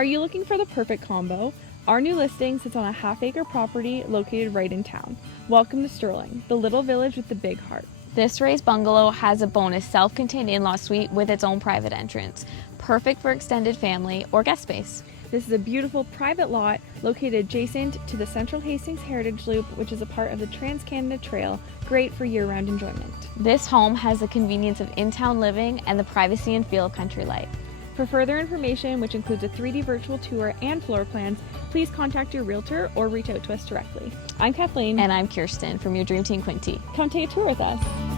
Are you looking for the perfect combo? Our new listing sits on a half-acre property located right in town. Welcome to Stirling, the little village with the big heart. This raised bungalow has a bonus self-contained in-law suite with its own private entrance, perfect for extended family or guest space. This is a beautiful private lot located adjacent to the Central Hastings Heritage Loop, which is a part of the Trans-Canada Trail, great for year-round enjoyment. This home has the convenience of in-town living and the privacy and feel of country life. For further information, which includes a 3D virtual tour and floor plans, please contact your realtor or reach out to us directly. I'm Kathleen. And I'm Kirsten from Your Dream Team Quinty. Come take a tour with us.